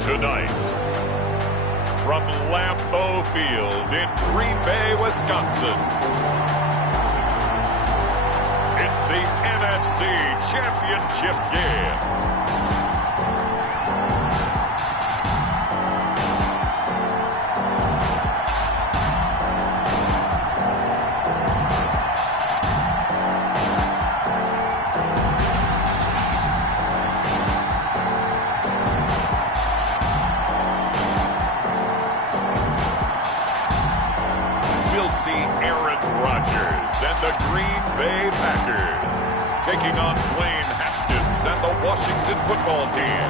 Tonight, from Lambeau Field in Green Bay, Wisconsin, it's the NFC Championship game. And the Green Bay Packers taking on Dwayne Haskins and the Washington football team.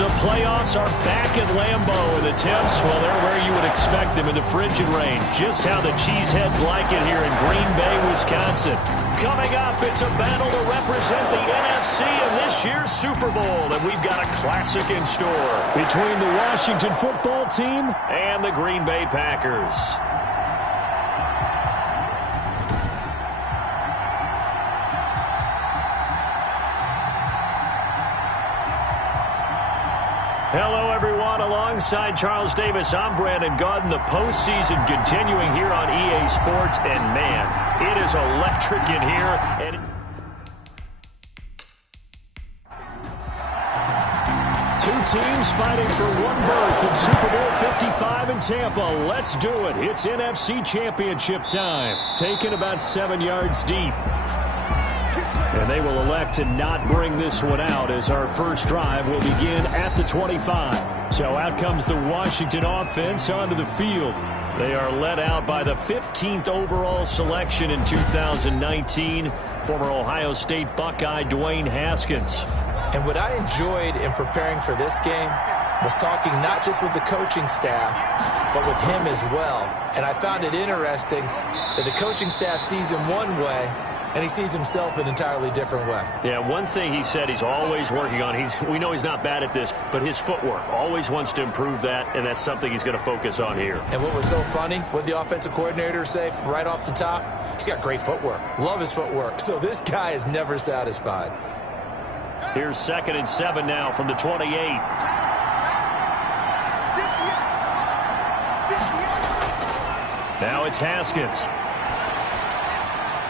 The playoffs are back at Lambeau, and the temps, well, they're where you would expect them in the frigid rain. Just how the Cheeseheads like it here in Green Bay, Wisconsin. Coming up, it's a battle to represent the NFC in this year's Super Bowl, and we've got a classic in store between the Washington football team and the Green Bay Packers. Hello, everyone. Alongside Charles Davis, I'm Brandon Gaudin. The postseason continuing here on EA Sports, and man, it is electric in here. And two teams fighting for one berth in Super Bowl 55 in Tampa. Let's do it. It's NFC Championship time. Taken about 7 yards deep. And they will elect to not bring this one out as our first drive will begin at the 25. So out comes the Washington offense onto the field. They are led out by the 15th overall selection in 2019, former Ohio State Buckeye Dwayne Haskins. And what I enjoyed in preparing for this game was talking not just with the coaching staff, but with him as well. And I found it interesting that the coaching staff sees him one way, and he sees himself an entirely different way. Yeah, one thing he said he's always working on, we know he's not bad at this, but his footwork, always wants to improve that, and that's something he's going to focus on here. And what was so funny, what did the offensive coordinator say right off the top? He's got great footwork. Love his footwork. So this guy is never satisfied. Here's 2nd and 7 now from the 28. Now it's Haskins.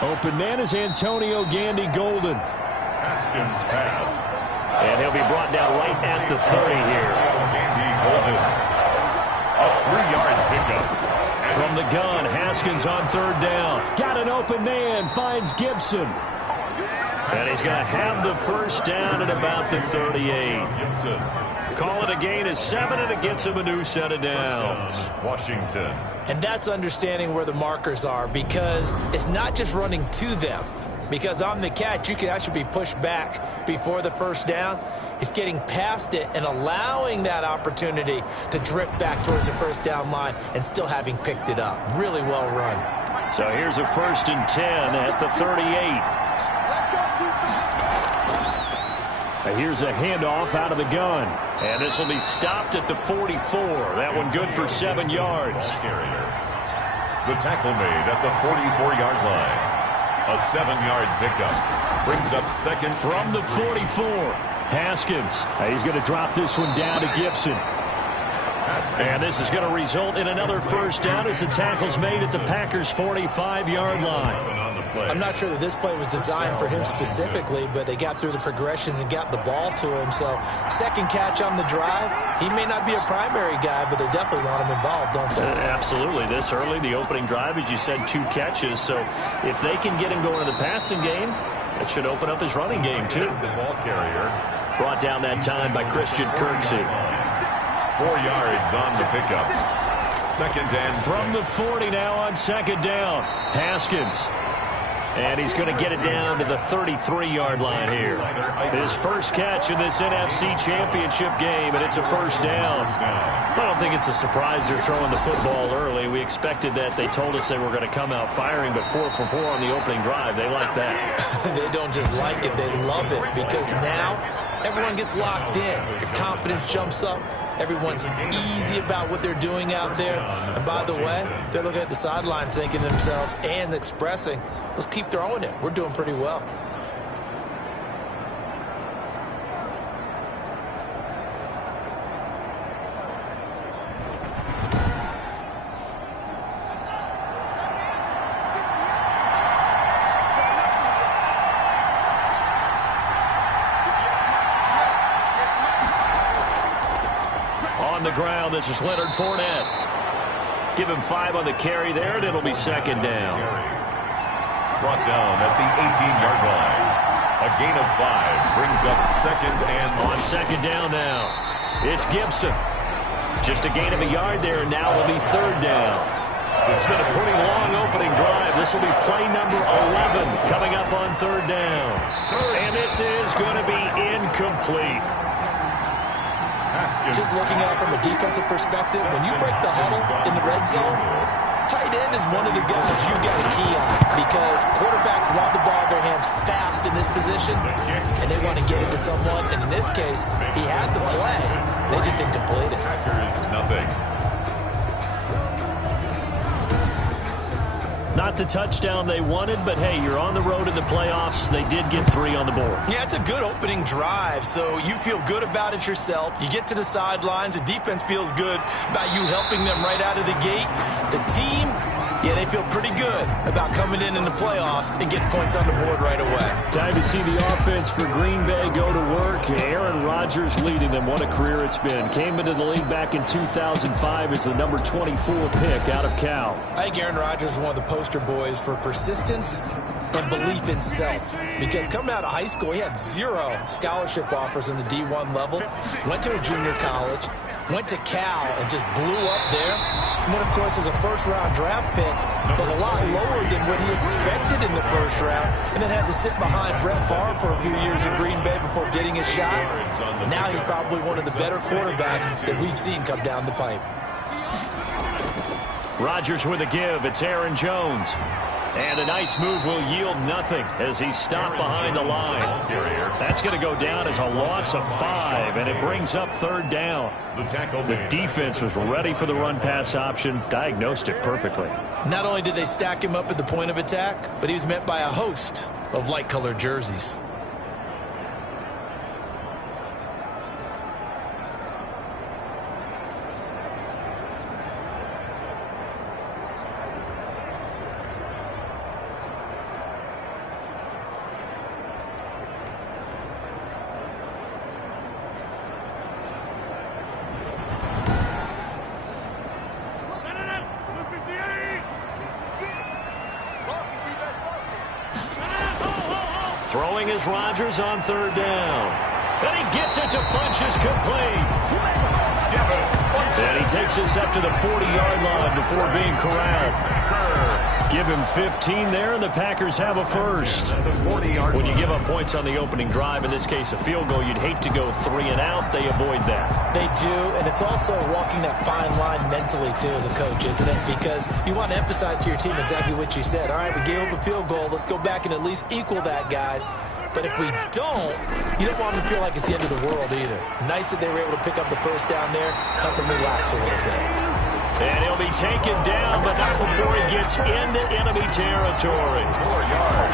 Open man is Antonio Gandy Golden. Haskins pass. And he'll be brought down right at the 30 here. Gandy Golden. A 3-yard pickup. From the gun, Haskins on 3rd down. Got an open man, finds Gibson. And he's going to have the first down at about the 38. Gibson. Call it a gain of 7, and it gets him a new set of downs. Washington. And that's understanding where the markers are, because it's not just running to them. Because on the catch, you can actually be pushed back before the first down. It's getting past it and allowing that opportunity to drift back towards the first down line and still having picked it up. Really well run. So here's a 1st and 10 at the 38. Here's a handoff out of the gun. And this will be stopped at the 44. That one good for 7 yards. The tackle made at the 44-yard line. A 7-yard pickup. Brings up 2nd. From the 44. Haskins. He's going to drop this one down to Gibson. And this is going to result in another first down as the tackle's made at the Packers' 45-yard line. I'm not sure that this play was designed for him specifically, but they got through the progressions and got the ball to him. So, second catch on the drive. He may not be a primary guy, but they definitely want him involved, don't they? Absolutely. This early, the opening drive, as you said, 2 catches. So, if they can get him going in the passing game, that should open up his running game, too. The ball carrier. Brought down that time by Christian Kirksey. 4 yards on the pickup. 2nd and 6. From the 40 now on 2nd down. Haskins. And he's going to get it down to the 33-yard line here. His first catch in this NFC Championship game, and it's a first down. I don't think it's a surprise they're throwing the football early. We expected that. They told us they were going to come out firing, but 4 for 4 on the opening drive. They like that. They don't just like it, they love it, because now everyone gets locked in. Your confidence jumps up. Everyone's easy about what they're doing out there. And by the way, they're looking at the sideline thinking to themselves and expressing, let's keep throwing it. We're doing pretty well. on the ground. This is Leonard Fournette. Give him 5 on the carry there, and it'll be second down. Brought down at the 18-yard line. A gain of 5 brings up second and on second down now. It's Gibson. Just a gain of a yard there, and now will be third down. It's been a pretty long opening drive. This will be play number 11 coming up on third down. And this is going to be incomplete. Just looking at it from a defensive perspective, when you break the huddle in the red zone, tight end is one of the guys you got to key on because quarterbacks want the ball in their hands fast in this position, and they want to get it to someone. And in this case, he had the play. They just didn't complete it. Packers, nothing. Not the touchdown they wanted, but hey, you're on the road in the playoffs. They did get 3 on the board. Yeah, it's a good opening drive, so you feel good about it yourself. You get to the sidelines. The defense feels good about you helping them right out of the gate. The team, yeah, they feel pretty good about coming in the playoffs and getting points on the board right away. Time to see the offense for Green Bay go to work. Aaron Rodgers leading them. What a career it's been. Came into the league back in 2005 as the number 24 pick out of Cal. I think Aaron Rodgers is one of the poster boys for persistence and belief in self. Because coming out of high school, he had 0 scholarship offers in the D1 level. Went to a junior college. Went to Cal and just blew up there. And then, of course, as a first-round draft pick, but a lot lower than what he expected in the first round, and then had to sit behind Brett Favre for a few years in Green Bay before getting his shot. Now he's probably one of the better quarterbacks that we've seen come down the pipe. Rodgers with a give. It's Aaron Jones. And a nice move will yield nothing as he's stopped behind the line. That's going to go down as a loss of 5, and it brings up third down. The defense was ready for the run-pass option, diagnosed it perfectly. Not only did they stack him up at the point of attack, but he was met by a host of light-colored jerseys. Throwing is Rodgers on third down. And he gets it to Funchess complete. And he takes us up to the 40-yard line before being corralled. Give him 15 there, and the Packers have a first. When you give up points on the opening drive, in this case a field goal, you'd hate to go 3 and out. They avoid that. They do, and it's also walking that fine line mentally, too, as a coach, isn't it? Because you want to emphasize to your team exactly what you said. All right, we gave up a field goal. Let's go back and at least equal that, guys. But if we don't, you don't want them to feel like it's the end of the world either. Nice that they were able to pick up the first down there, help them relax a little bit. And he'll be taken down, but not before he gets into enemy territory.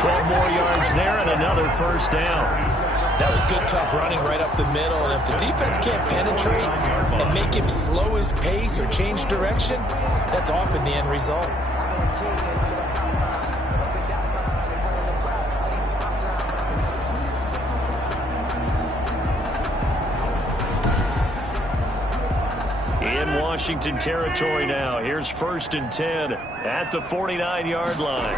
12 more yards there and another first down. That was good, tough running right up the middle. And if the defense can't penetrate and make him slow his pace or change direction, that's often the end result. Washington territory now. Here's 1st and 10 at the 49-yard line.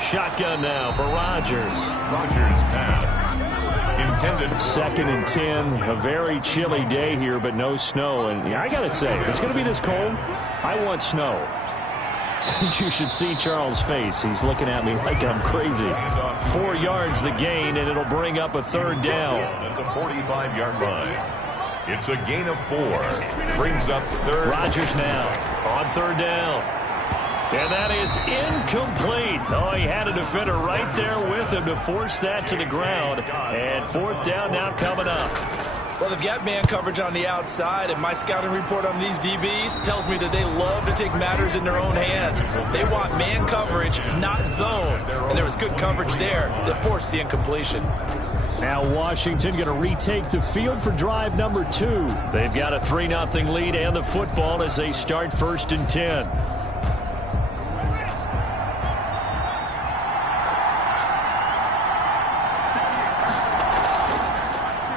Shotgun now for Rodgers. Rodgers pass. Intended. 2nd and 10. A very chilly day here, but no snow. And I got to say, if it's going to be this cold, I want snow. You should see Charles' face. He's looking at me like I'm crazy. 4 yards the gain, and it'll bring up a third down. At the 45-yard line. It's a gain of 4. Brings up third. Rodgers now on third down. And that is incomplete. Oh, he had a defender right there with him to force that to the ground. And 4th down now coming up. Well, they've got man coverage on the outside, and my scouting report on these DBs tells me that they love to take matters in their own hands. They want man coverage, not zone. And there was good coverage there that forced the incompletion. Now Washington going to retake the field for drive number 2. They've got a 3-0 lead and the football as they start 1st and 10.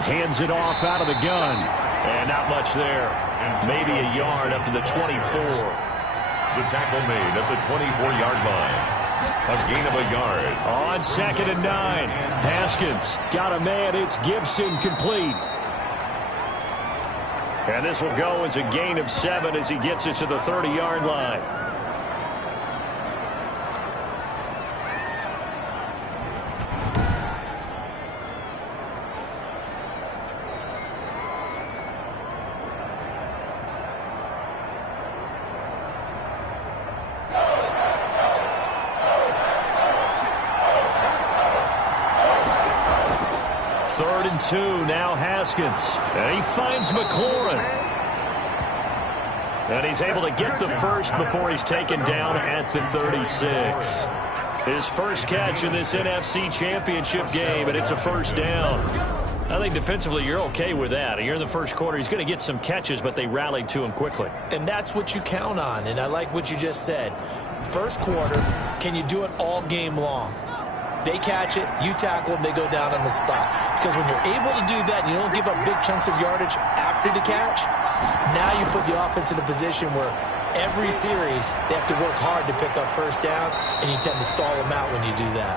Hands it off out of the gun. And not much there. Maybe a yard up to the 24. The tackle made at the 24-yard line. A gain of a yard. On 2nd and 9. Haskins got a man. It's Gibson complete. And this will go as a gain of 7 as he gets it to the 30-yard line. Third and 2, now Haskins. And he finds McLaurin. And he's able to get the first before he's taken down at the 36. His first catch in this NFC Championship game, and it's a first down. I think defensively you're okay with that. Here in the first quarter, he's going to get some catches, but they rallied to him quickly. And that's what you count on, and I like what you just said. First quarter, can you do it all game long? They catch it, you tackle them, they go down on the spot. Because when you're able to do that, and you don't give up big chunks of yardage after the catch, now you put the offense in a position where every series they have to work hard to pick up first downs, and you tend to stall them out when you do that.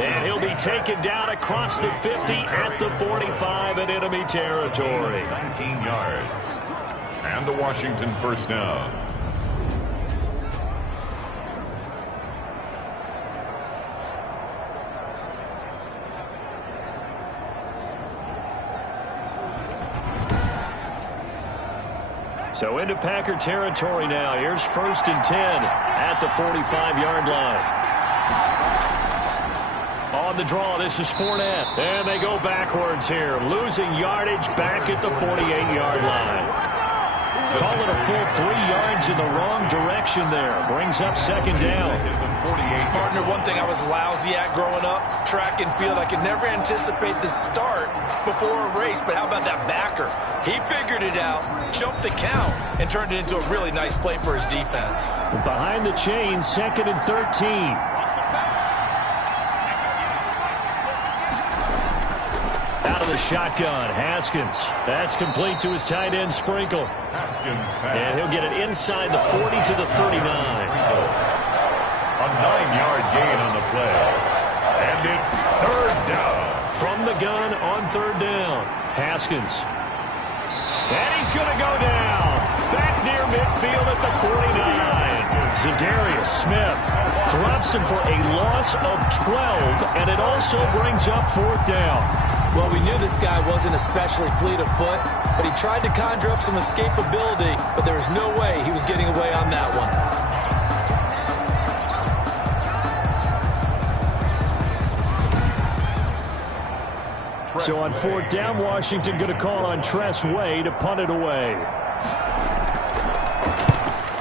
And he'll be taken down across the 50 at the 45 in enemy territory. 19 yards. And the Washington first down. So into Packer territory now. Here's 1st and 10 at the 45-yard line. On the draw, this is Fournette. And they go backwards here. Losing yardage back at the 48-yard line. Call it a full 3 yards in the wrong direction there. Brings up 2nd down. Partner, one thing I was lousy at growing up, track and field, I could never anticipate the start before a race, but how about that backer? He figured it out, jumped the count, and turned it into a really nice play for his defense. Behind the chains, 2nd and 13. Out of the shotgun, Haskins. That's complete to his tight end, Sprinkle. And he'll get it inside the 40 to the 39. A 9-yard gain on the play. And it's 3rd down. From the gun on 3rd down. Haskins. And he's going to go down. Back near midfield at the 49. Zadarius Smith drops him for a loss of 12, and it also brings up 4th down. Well, we knew this guy wasn't especially fleet of foot, but he tried to conjure up some escapability, but there was no way he was getting away on that one. So on 4th down, Washington going to call on Tress Way to punt it away.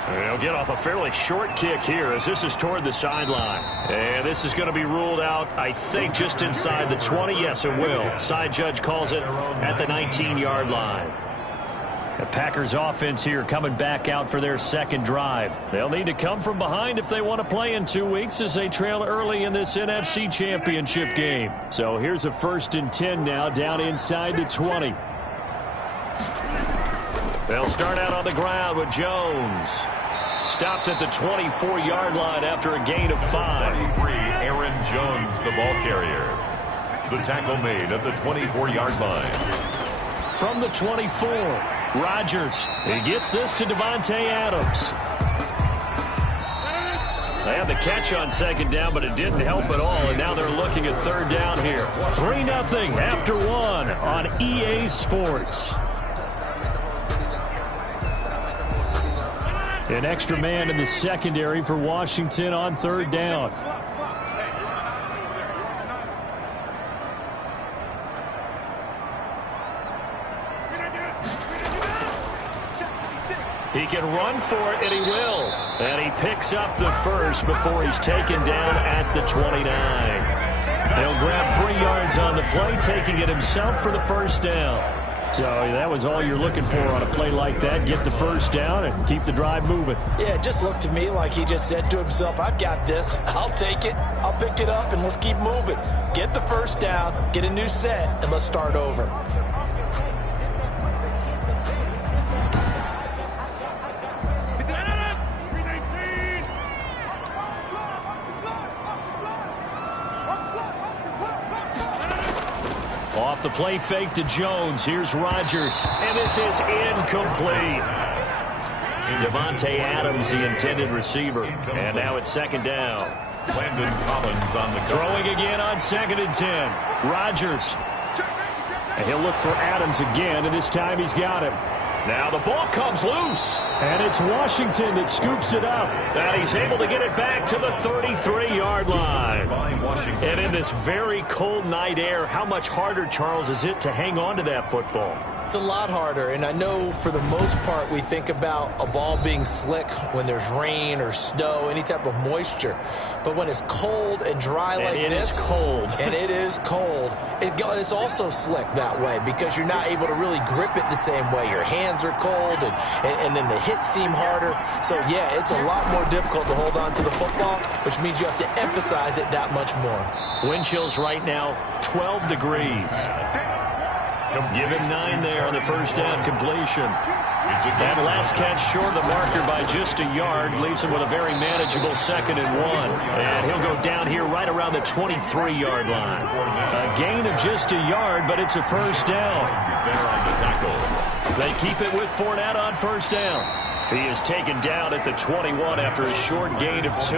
They'll get off a fairly short kick here as this is toward the sideline. And this is going to be ruled out, I think, just inside the 20. Yes, it will. Side judge calls it at the 19-yard line. The Packers offense here coming back out for their 2nd drive. They'll need to come from behind if they want to play in 2 weeks as they trail early in this NFC Championship game. So here's a 1st and 10 now down inside the 20. They'll start out on the ground with Jones. Stopped at the 24-yard line after a gain of 5. 23, Aaron Jones, the ball carrier. The tackle made at the 24-yard line. From the 24, Rodgers. He gets this to Devontae Adams. They had the catch on 2nd down, but it didn't help at all, and now they're looking at 3rd down here. 3-0 after 1 on EA Sports. An extra man in the secondary for Washington on 3rd down. He can run for it, and he will. And he picks up the first before he's taken down at the 29. He'll grab 3 yards on the play, taking it himself for the first down. So that was all you're looking for on a play like that. Get the first down and keep the drive moving. Yeah, it just looked to me like he just said to himself, I've got this. I'll take it. I'll pick it up, and let's keep moving. Get the first down, get a new set, and let's start over. Off the play fake to Jones. Here's Rodgers. And this is incomplete. Devontae Adams, the intended receiver. And now it's second down. Landon Collins on the throwing again on 2nd and 10. Rodgers. And he'll look for Adams again, and this time he's got him. Now the ball comes loose. And it's Washington that scoops it up. And he's able to get it back to the 33-yard line. And in this very cold night air, how much harder, Charles, is it to hang on to that football? It's a lot harder, and I know for the most part we think about a ball being slick when there's rain or snow, any type of moisture. But when it's cold and dry like this, it is cold. And it is cold, it's also slick that way because you're not able to really grip it the same way. Your hands are cold, and then the hits seem harder. So, yeah, it's a lot more difficult to hold on to the football, which means you have to emphasize it that much more. Wind chills right now, 12 degrees. Give him 9 there on the first down completion. That last catch short of the marker by just a yard leaves him with a very manageable 2nd and 1. And he'll go down here right around the 23-yard line. A gain of just a yard, but it's a first down. They keep it with Fournette on first down. He is taken down at the 21 after a short gain of 2.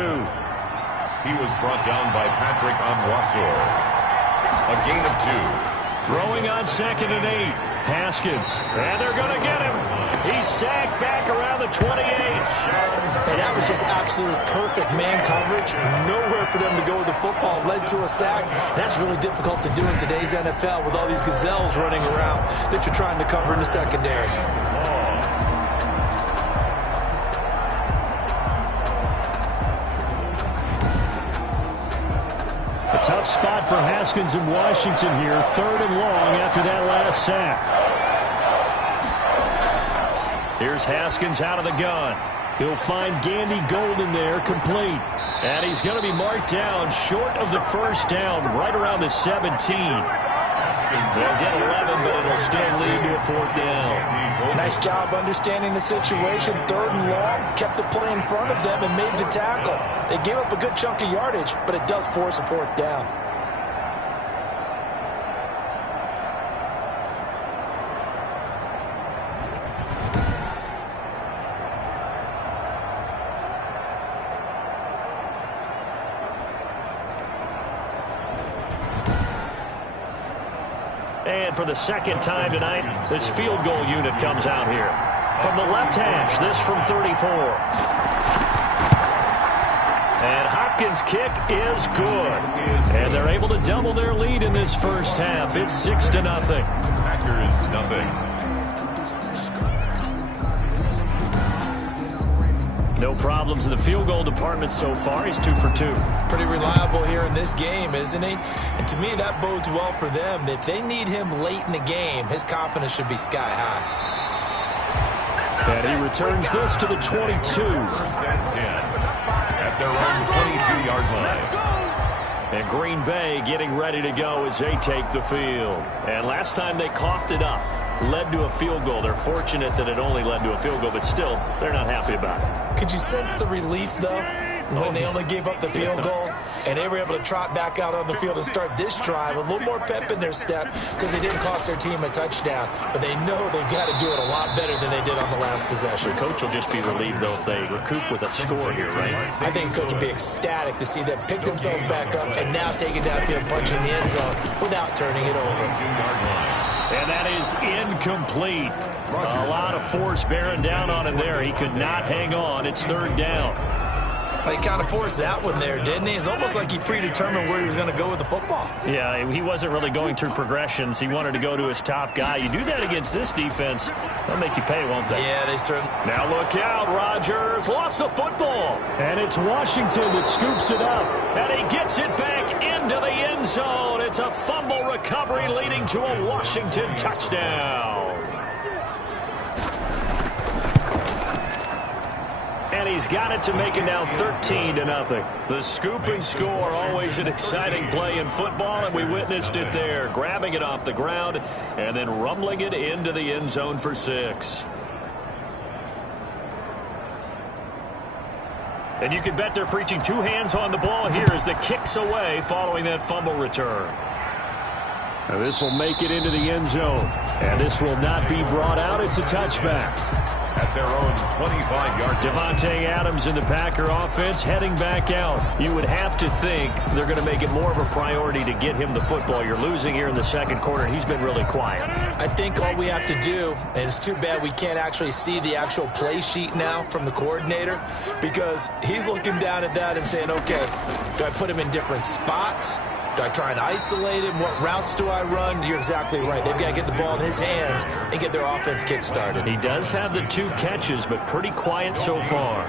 He was brought down by Patrick Onwuasor. A gain of 2. Throwing on 2nd and 8. Haskins. And they're going to get him. He's sacked back around the 28. And that was just absolute perfect man coverage. Nowhere for them to go with the football. Led to a sack. That's really difficult to do in today's NFL with all these gazelles running around that you're trying to cover in the secondary. A tough spot for Haskins in Washington here. 3rd and long after that last sack. Here's Haskins out of the gun. He'll find Gandy Golden there, complete. And he's going to be marked down short of the first down, right around the 17. They'll get 11, but it'll still lead to a 4th down. Nice job understanding the situation. 3rd and long, kept the play in front of them and made the tackle. They gave up a good chunk of yardage, but it does force a 4th down. And for the second time tonight, this field goal unit comes out here. From the left hash, this from 34. And Hopkins' kick is good. And they're able to double their lead in this first half. It's 6-0. Packers nothing. No problems in the field goal department so far. He's 2 for 2. Pretty reliable here in this game, isn't he? And to me, that bodes well for them. If they need him late in the game, his confidence should be sky high. And he returns this to the 22. At their own 22-yard line. And Green Bay getting ready to go as they take the field. And last time they coughed it up, led to a field goal. They're fortunate that it only led to a field goal, but still, they're not happy about it. Could you sense the relief, though, when they only gave up the field goal and they were able to trot back out on the field and start this drive? A little more pep in their step because they didn't cost their team a touchdown, but they know they've got to do it a lot better than they did on the last possession. The coach will just be relieved, though, if they recoup with a score here, right? I think coach will be ecstatic to see them pick themselves back up and now take it downfield, punching the end zone without turning it over. And that is incomplete. A lot of force bearing down on him there. He could not hang on. It's 3rd down. He kind of forced that one there, didn't he? It's almost like he predetermined where he was going to go with the football. Yeah, he wasn't really going through progressions. He wanted to go to his top guy. You do that against this defense, they'll make you pay, won't they? Yeah, they certainly. Now look out, Rodgers lost the football. And it's Washington that scoops it up. And he gets it back into the end zone. It's a fumble recovery leading to a Washington touchdown. And he's got it to make it now 13-0. The scoop and score, always an exciting play in football, and we witnessed it there, grabbing it off the ground and then rumbling it into the end zone for 6. And you can bet they're preaching 2 hands on the ball here as the kick's away following that fumble return. And this will make it into the end zone. And this will not be brought out. It's a touchback. At their own 25-yard. Devontae Adams in the Packer offense heading back out. You would have to think they're going to make it more of a priority to get him the football. You're losing here in the second quarter, and he's been really quiet. I think all we have to do, and it's too bad we can't actually see the actual play sheet now from the coordinator, because he's looking down at that and saying, okay, do I put him in different spots? Do I try and isolate him? What routes do I run? You're exactly right. They've got to get the ball in his hands and get their offense kick-started. He does have the 2 catches, but pretty quiet so far.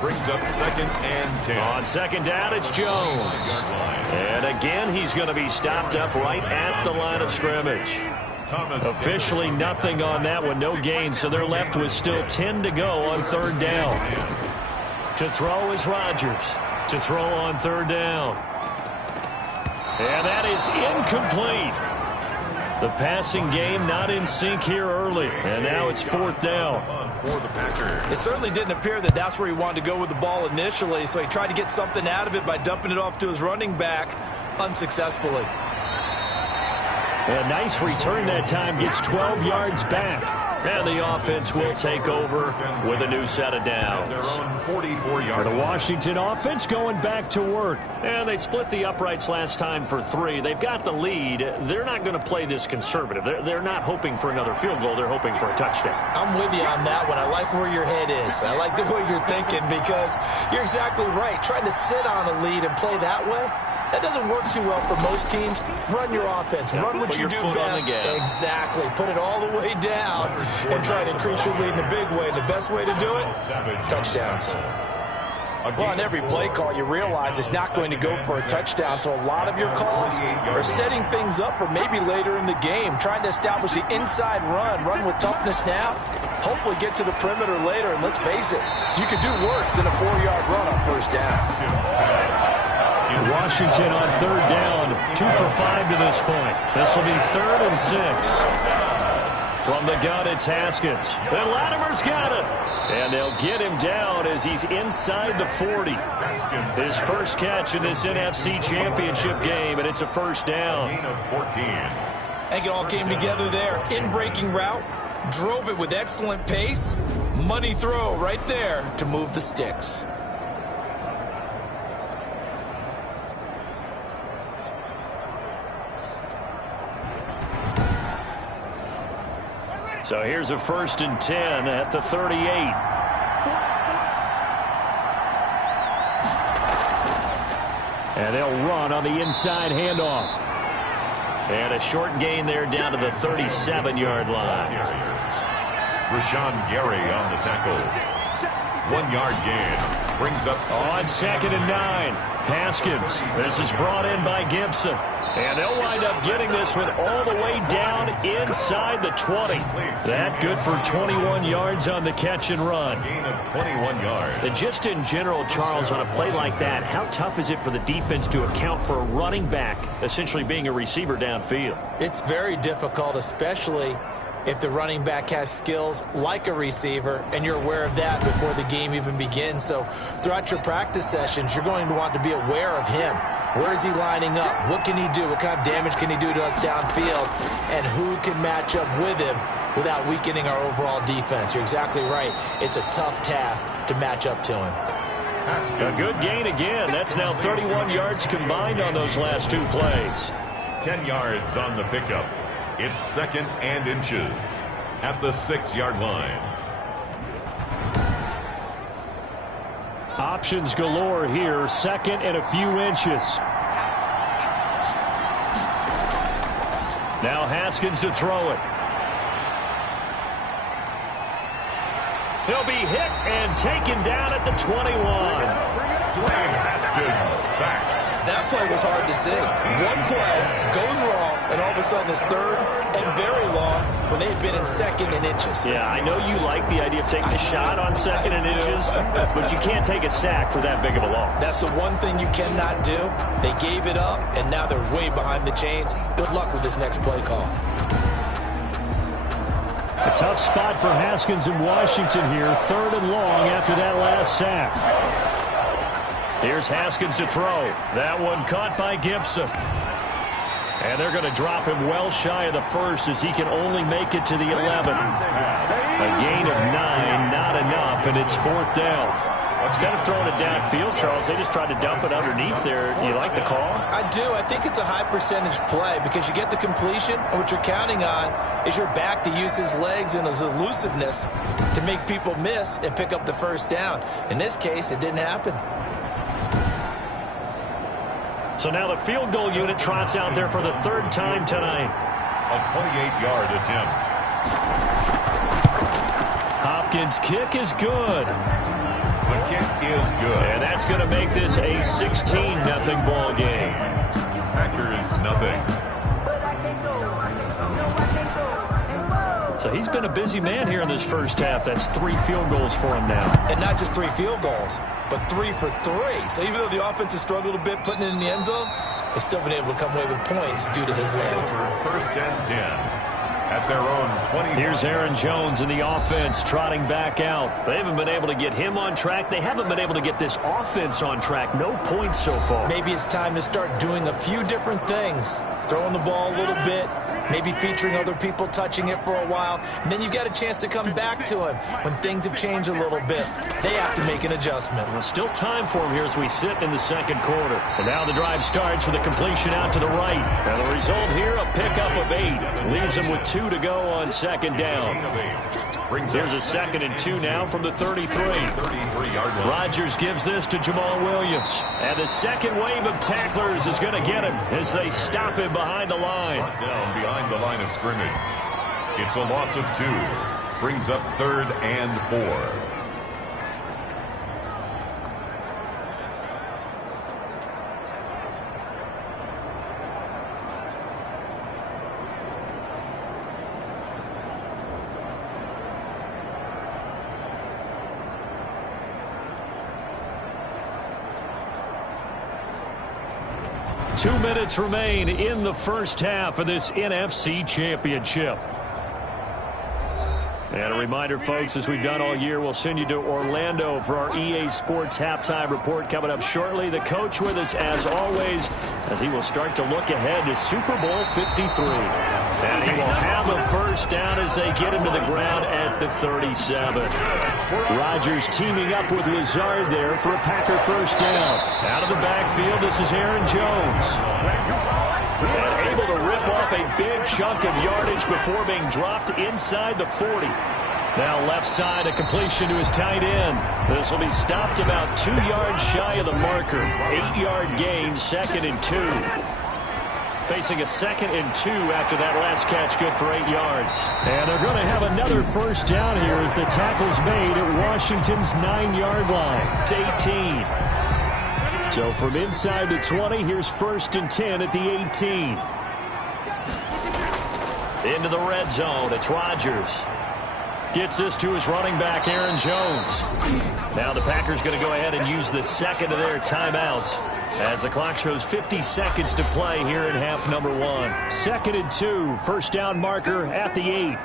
Brings up 2nd and 10. On 2nd down, it's Jones. And again, he's going to be stopped up right at the line of scrimmage. Officially nothing on that one, no gain, so they're left with still 10 to go on 3rd down. To throw is Rodgers. To throw on 3rd down. And that is incomplete. The passing game not in sync here early. And now it's 4th down. For the Packers. It certainly didn't appear that that's where he wanted to go with the ball initially, so he tried to get something out of it by dumping it off to his running back unsuccessfully. A nice return that time, gets 12 yards back. And the offense will take over with a new set of downs. Their own 44-yard. The Washington offense going back to work. And they split the uprights last time for 3. They've got the lead. They're not going to play this conservative. They're not hoping for another field goal. They're hoping for a touchdown. I'm with you on that one. I like where your head is. I like the way you're thinking, because you're exactly right. Trying to sit on a lead and play that way, that doesn't work too well for most teams. Run your offense. Run what you do best. Exactly. Put it all the way down and try to increase your lead in a big way. And the best way to do it, touchdowns. Well, on every play call, you realize it's not going to go for a touchdown. So a lot of your calls are setting things up for maybe later in the game, trying to establish the inside run with toughness now, hopefully get to the perimeter later. And let's face it, you could do worse than a 4-yard run on 1st down. Washington on 3rd down, 2 for 5 to this point. This will be 3rd and 6. From the gun, it's Haskins. And Latimer's got it. And they'll get him down as he's inside the 40. His first catch in this NFC Championship game, and it's a 1st down. Gain of 14. I think it all came together there. In-breaking route, drove it with excellent pace. Money throw right there to move the sticks. So here's a 1st and 10 at the 38. And they'll run on the inside handoff. And a short gain there down to the 37-yard line. Rashawn Gary on the tackle. 1-yard gain. Brings up on 2nd and 9. Haskins. This is brought in by Gibson. And they'll wind up getting this one all the way down inside the 20. That good for 21 yards on the catch and run. Gain of 21 yards. And just in general, Charles, on a play like that, how tough is it for the defense to account for a running back essentially being a receiver downfield? It's very difficult, especially if the running back has skills like a receiver, and you're aware of that before the game even begins. So throughout your practice sessions, you're going to want to be aware of him. Where is he lining up? What can he do? What kind of damage can he do to us downfield? And who can match up with him without weakening our overall defense? You're exactly right. It's a tough task to match up to him. A good gain again. That's now 31 yards combined on those last 2 plays. 10 yards on the pickup. It's 2nd and inches at the 6-yard line. Options galore here. 2nd and a few inches. Now Haskins to throw it. He'll be hit and taken down at the 21. Dwayne Haskins sacked. That play was hard to see. One play goes wrong, and all of a sudden it's 3rd and very long when they had been in 2nd and inches. Yeah, I know you like the idea of taking a shot on 2nd and inches, but you can't take a sack for that big of a loss. That's the one thing you cannot do. They gave it up, and now they're way behind the chains. Good luck with this next play call. A tough spot for Haskins in Washington here. 3rd and long after that last sack. Here's Haskins to throw. That one caught by Gibson. And they're going to drop him well shy of the first as he can only make it to the 11. A gain of 9, not enough, and it's 4th down. Instead of throwing it downfield, Charles, they just tried to dump it underneath there. Do you like the call? I do. I think it's a high percentage play because you get the completion, and what you're counting on is your back to use his legs and his elusiveness to make people miss and pick up the first down. In this case, it didn't happen. So now the field goal unit trots out there for the 3rd time tonight. A 28-yard attempt. Hopkins' kick is good. The kick is good. And that's going to make this a 16-0 ball game. Packers nothing. So he's been a busy man here in this first half. That's 3 field goals for him now. And not just 3 field goals, but 3 for 3. So even though the offense has struggled a bit putting it in the end zone, they've still been able to come away with points due to his leg. 1st and 10. At their own 20. Here's Aaron Jones in the offense trotting back out. They haven't been able to get him on track. They haven't been able to get this offense on track. No points so far. Maybe it's time to start doing a few different things. Throwing the ball a little bit, maybe featuring other people touching it for a while, and then you get a chance to come back to him when things have changed a little bit. They have to make an adjustment. Well, still time for him here as we sit in the 2nd quarter. And now the drive starts with a completion out to the right. And the result here, a pickup of 8. Leaves him with 2 to go on 2nd down. Here's a 2nd and 2 now from the 33. Rodgers gives this to Jamal Williams. And the second wave of tacklers is going to get him as they stop him behind the line. Down behind the line of scrimmage. It's a loss of 2. Brings up 3rd and 4. Two minutes remain in the first half of this NFC Championship. And a reminder, folks, as we've done all year, we'll send you to Orlando for our EA Sports halftime report coming up shortly. The coach with us, as always, as he will start to look ahead to Super Bowl 53. And he will have a first down as they get him to the ground at the 37. Rodgers teaming up with Lazard there for a Packer first down. Out of the backfield, this is Aaron Jones. And able to rip off a big chunk of yardage before being dropped inside the 40. Now left side, a completion to his tight end. This will be stopped about 2 yards shy of the marker. 8-yard gain, 2nd and 2. Facing a 2nd and 2 after that last catch, good for 8 yards. And they're going to have another first down here as the tackle's made at Washington's 9-yard line. It's 18. So from inside the 20, here's 1st and 10 at the 18. Into the red zone, it's Rodgers. Gets this to his running back, Aaron Jones. Now the Packers going to go ahead and use the 2nd of their timeouts as the clock shows 50 seconds to play here in half number 1. 2nd and 2, first down marker at the 8.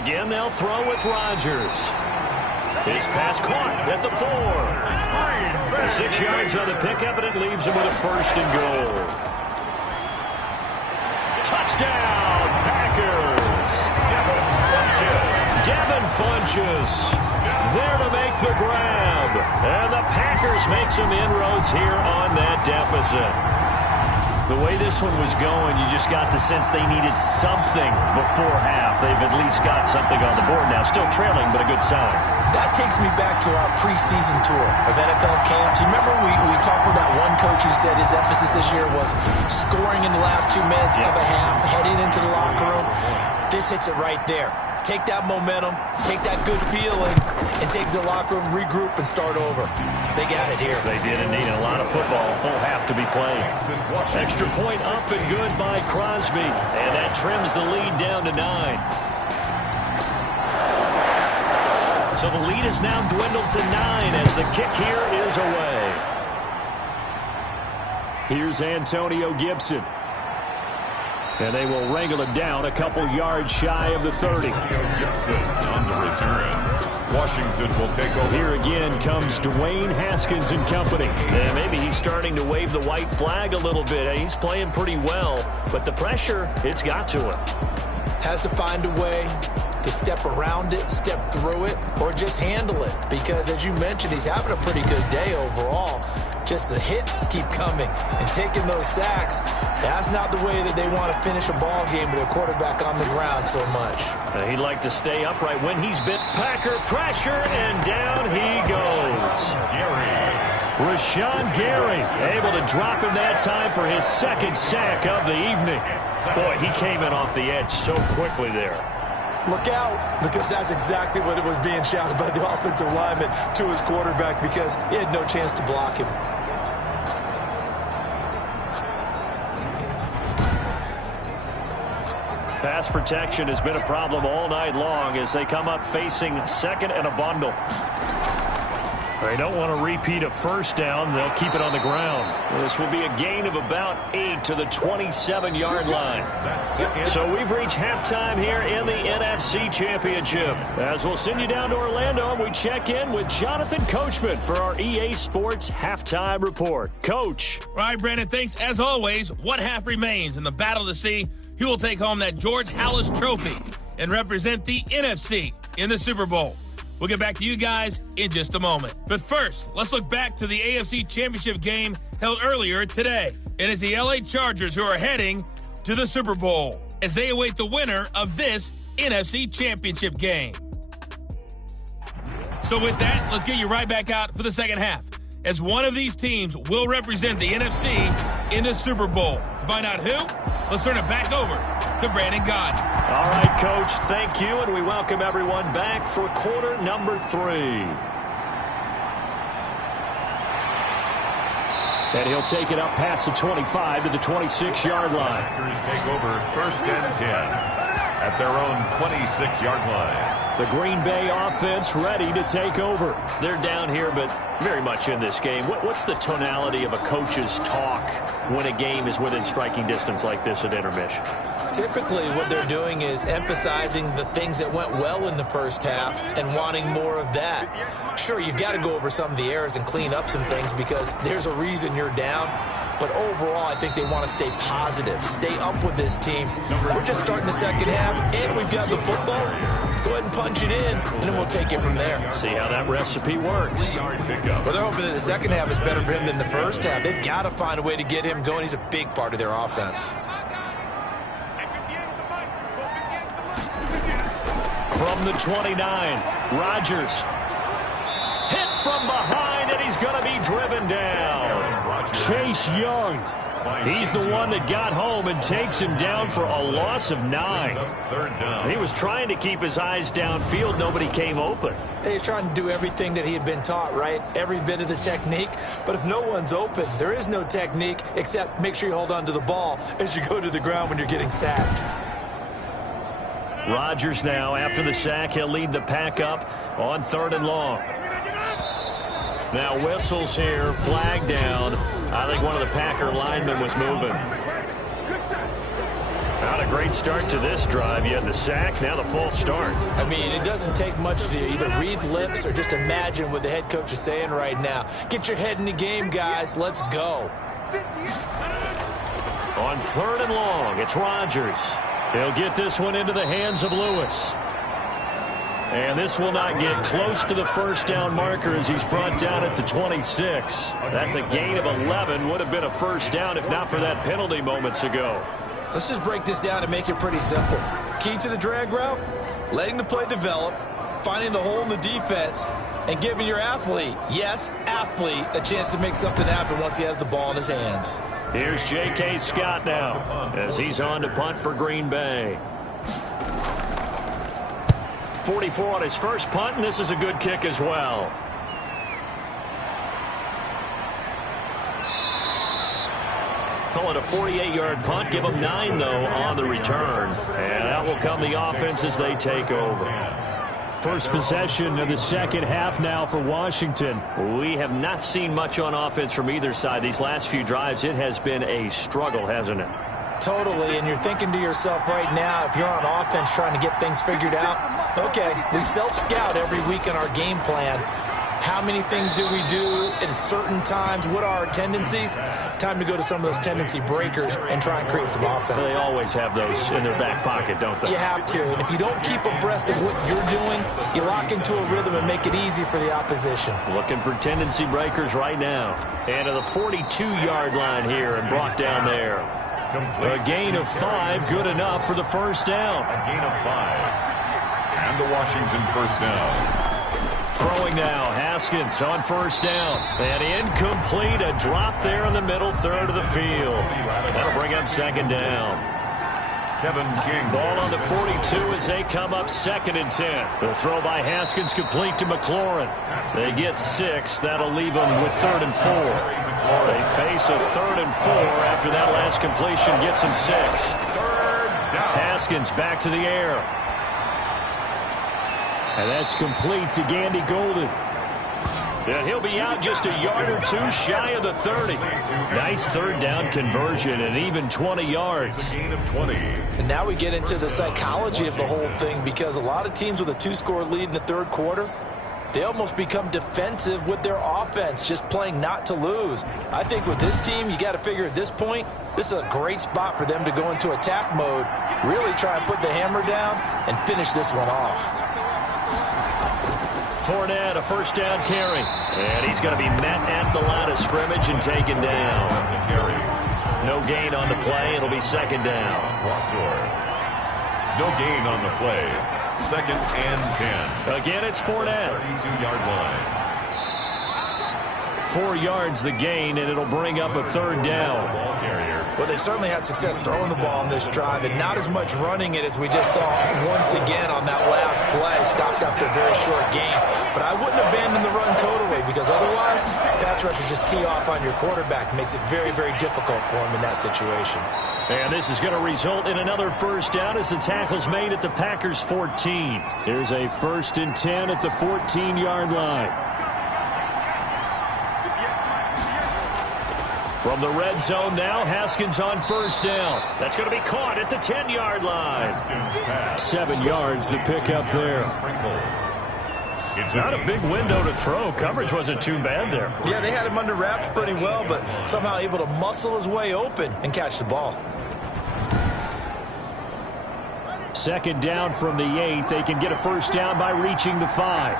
Again, they'll throw with Rodgers. His pass caught at the 4. 6 yards on the pickup, and it leaves him with a 1st and goal. Touchdown, Packers! Devin Funchess there to make the grab. And the Packers make some inroads here on that deficit. The way this one was going, you just got the sense they needed something before half. They've at least got something on the board now. Still trailing, but a good sign. That takes me back to our preseason tour of NFL camps. You remember we talked with that one coach who said his emphasis this year was scoring in the last 2 minutes of a half, heading into the locker room. This hits it right there. Take that momentum, take that good feeling, and take the locker room, regroup, and start over. They got it here. They did indeed. A lot of football, full half to be played. Extra point up and good by Crosby, and that trims the lead down to 9. So the lead is now dwindled to 9 as the kick here is away. Here's Antonio Gibson. And they will wrangle it down a couple yards shy of the 30. Gibson on the return. Washington will take over. Here again comes Dwayne Haskins and company. Yeah, maybe he's starting to wave the white flag a little bit. He's playing pretty well, but the pressure, it's got to him. Has to find a way to step around it, step through it, or just handle it. Because, as you mentioned, he's having a pretty good day overall. Just the hits keep coming and taking those sacks. That's not the way that they want to finish a ball game with a quarterback on the ground so much. He'd like to stay upright when he's bit. Packer pressure, and down he goes. Rashawn Gary able to drop him that time for his second sack of the evening. Boy, he came in off the edge so quickly there. Look out, because that's exactly what it was being shouted by the offensive lineman to his quarterback, because he had no chance to block him. Pass protection has been a problem all night long as they come up facing second and a bundle. They don't want to repeat a first down. They'll keep it on the ground. This will be a gain of about 8 to the 27-yard line. So we've reached halftime here in the NFC Championship. As we'll send you down to Orlando, and we check in with Jonathan Coachman for our EA Sports Halftime Report. Coach. All right, Brandon, thanks. As always, one half remains in the battle to see who will take home that George Halas Trophy and represent the NFC in the Super Bowl. We'll get back to you guys in just a moment. But first, let's look back to the AFC Championship game held earlier today. It is the LA Chargers who are heading to the Super Bowl as they await the winner of this NFC Championship game. So with that, let's get you right back out for the second half, as one of these teams will represent the NFC in the Super Bowl. To find out who, let's turn it back over to Brandon Gaudin. All right, Coach, thank you, and we welcome everyone back for quarter number 3. And he'll take it up past the 25 to the 26-yard line. Packers take over first and 10 at their own 26-yard line. The Green Bay offense ready to take over. They're down here, but very much in this game. What's the tonality of a coach's talk when a game is within striking distance like this at intermission? Typically, what they're doing is emphasizing the things that went well in the first half and wanting more of that. Sure, you've got to go over some of the errors and clean up some things because there's a reason you're down. But overall, I think they want to stay positive, stay up with this team. We're just starting the second half, and we've got the football. Let's go ahead and punch it in, and then we'll take it from there. See how that recipe works. Well, they're hoping that the second half is better for him than the first half. They've got to find a way to get him going. He's a big part of their offense. From the 29, Rodgers. Hit from behind, and he's going to be driven down. Chase Young. He's the one that got home and takes him down for a loss of 9. He was trying to keep his eyes downfield. Nobody came open. He's trying to do everything that he had been taught, right? Every bit of the technique. But if no one's open, there is no technique except make sure you hold on to the ball as you go to the ground when you're getting sacked. Rodgers now, after the sack, he'll lead the pack up on 3rd and long. Now whistles here, flag down. I think one of the Packer linemen was moving. Not a great start to this drive. You had the sack, now the false start. I mean, it doesn't take much to either read lips or just imagine what the head coach is saying right now. Get your head in the game, guys. Let's go. On 3rd and long, it's Rodgers. He'll get this one into the hands of Lewis. And this will not get close to the first down marker as he's brought down at the 26. That's a gain of 11. Would have been a first down if not for that penalty moments ago. Let's just break this down and make it pretty simple. Key to the drag route, letting the play develop, finding the hole in the defense, and giving your athlete, yes, athlete, a chance to make something happen once he has the ball in his hands. Here's J.K. Scott now as he's on to punt for Green Bay. 44 on his first punt, and this is a good kick as well. Call it a 48-yard punt. Give them 9, though, on the return. And that will come the offense as they take over. First possession of the second half now for Washington. We have not seen much on offense from either side. These last few drives, it has been a struggle, hasn't it? Totally, and you're thinking to yourself right now, if you're on offense trying to get things figured out, okay, we self-scout every week in our game plan. How many things do we do at certain times? What are our tendencies? Time to go to some of those tendency breakers and try and create some offense. They always have those in their back pocket, don't they? You have to. And if you don't keep abreast of what you're doing, you lock into a rhythm and make it easy for the opposition. Looking for tendency breakers right now. And to the 42-yard line here and brought down there. A gain of 5, good enough for the first down. A gain of 5. And the Washington first down. Throwing now, Haskins on first down. And incomplete, a drop there in the middle third of the field. That'll bring up second down. Kevin King. Ball on the 42 as they come up 2nd and 10. The throw by Haskins complete to McLaurin. They get 6. That'll leave them with 3rd and 4. They face a 3rd and 4 after that last completion gets them 6. Haskins back to the air. And that's complete to Gandy Golden. And he'll be out just a yard or 2 shy of the 30. Nice 3rd down conversion and even 20 yards. Gain of 20. And now we get into the psychology of the whole thing, because a lot of teams with a 2-score lead in the 3rd quarter, they almost become defensive with their offense, just playing not to lose. I think with this team, you got to figure at this point, this is a great spot for them to go into attack mode, really try and put the hammer down and finish this one off. Fournette, a first down carry. And he's going to be met at the line of scrimmage and taken down. No gain on the play. It'll be 2nd down. No gain on the play. 2nd and 10. Again, it's Fournette. 32-yard line. 4 yards the gain, and it'll bring up a 3rd down. Ball carrier. Well, they certainly had success throwing the ball on this drive, and not as much running it as we just saw once again on that last play. Stopped after a very short game. But I wouldn't abandon the run totally, because otherwise, pass rushers just tee off on your quarterback. Makes it very, very difficult for him in that situation. And this is going to result in another first down as the tackle's made at the Packers' 14. Here's a 1st and 10 at the 14-yard line. From the red zone now, Haskins on first down. That's going to be caught at the 10-yard line. 7 yards, the pickup there. It's not a big window to throw. Coverage wasn't too bad there. Yeah, they had him under wraps pretty well, but somehow able to muscle his way open and catch the ball. 2nd down from the 8. They can get a first down by reaching the 5.